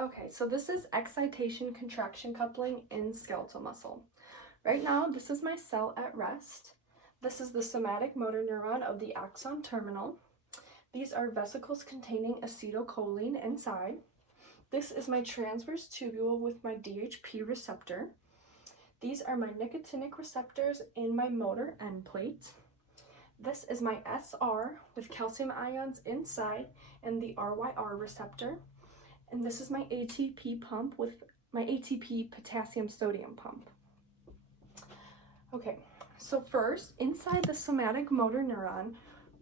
Okay, so this is excitation contraction coupling in skeletal muscle. Right now, this is my cell at rest. This is the somatic motor neuron of the axon terminal. These are vesicles containing acetylcholine inside. This is my transverse tubule with my DHP receptor. These are my nicotinic receptors in my motor end plate. This is my SR with calcium ions inside and the RYR receptor. And this is my ATP pump with my ATP potassium sodium pump. Okay, so first, inside the somatic motor neuron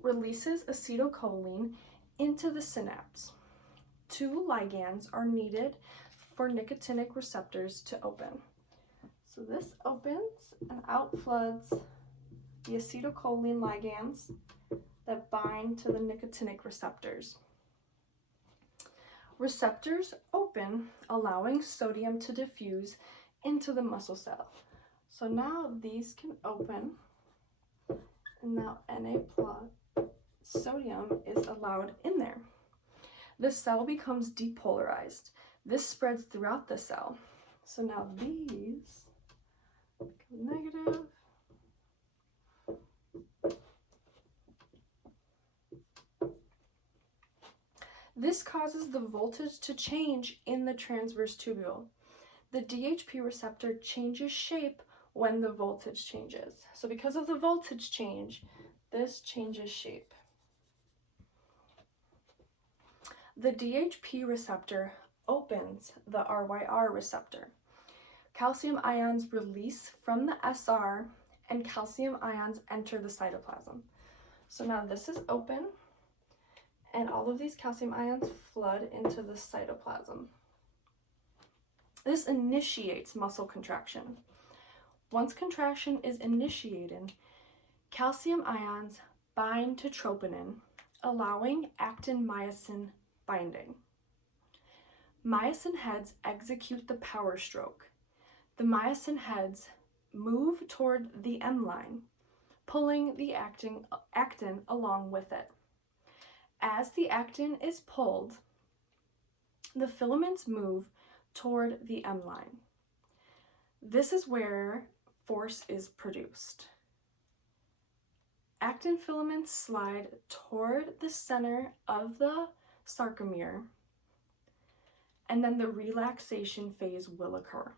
releases acetylcholine into the synapse. 2 ligands are needed for nicotinic receptors to open. So this opens and out floods the acetylcholine ligands that bind to the nicotinic receptors. Receptors open, allowing sodium to diffuse into the muscle cell. So now these can open, and now Na plus sodium is allowed in there. The cell becomes depolarized. This spreads throughout the cell. So now these become negative. This causes the voltage to change in the transverse tubule. The DHP receptor changes shape when the voltage changes. So because of the voltage change, this changes shape. The DHP receptor opens the RYR receptor. Calcium ions release from the SR and calcium ions enter the cytoplasm. So now this is open and all of these calcium ions flood into the cytoplasm. This initiates muscle contraction. Once contraction is initiated, calcium ions bind to troponin, allowing actin-myosin binding. Myosin heads execute the power stroke. The myosin heads move toward the M line, pulling the actin along with it. As the actin is pulled, the filaments move toward the M line. This is where force is produced. Actin filaments slide toward the center of the sarcomere, and then the relaxation phase will occur.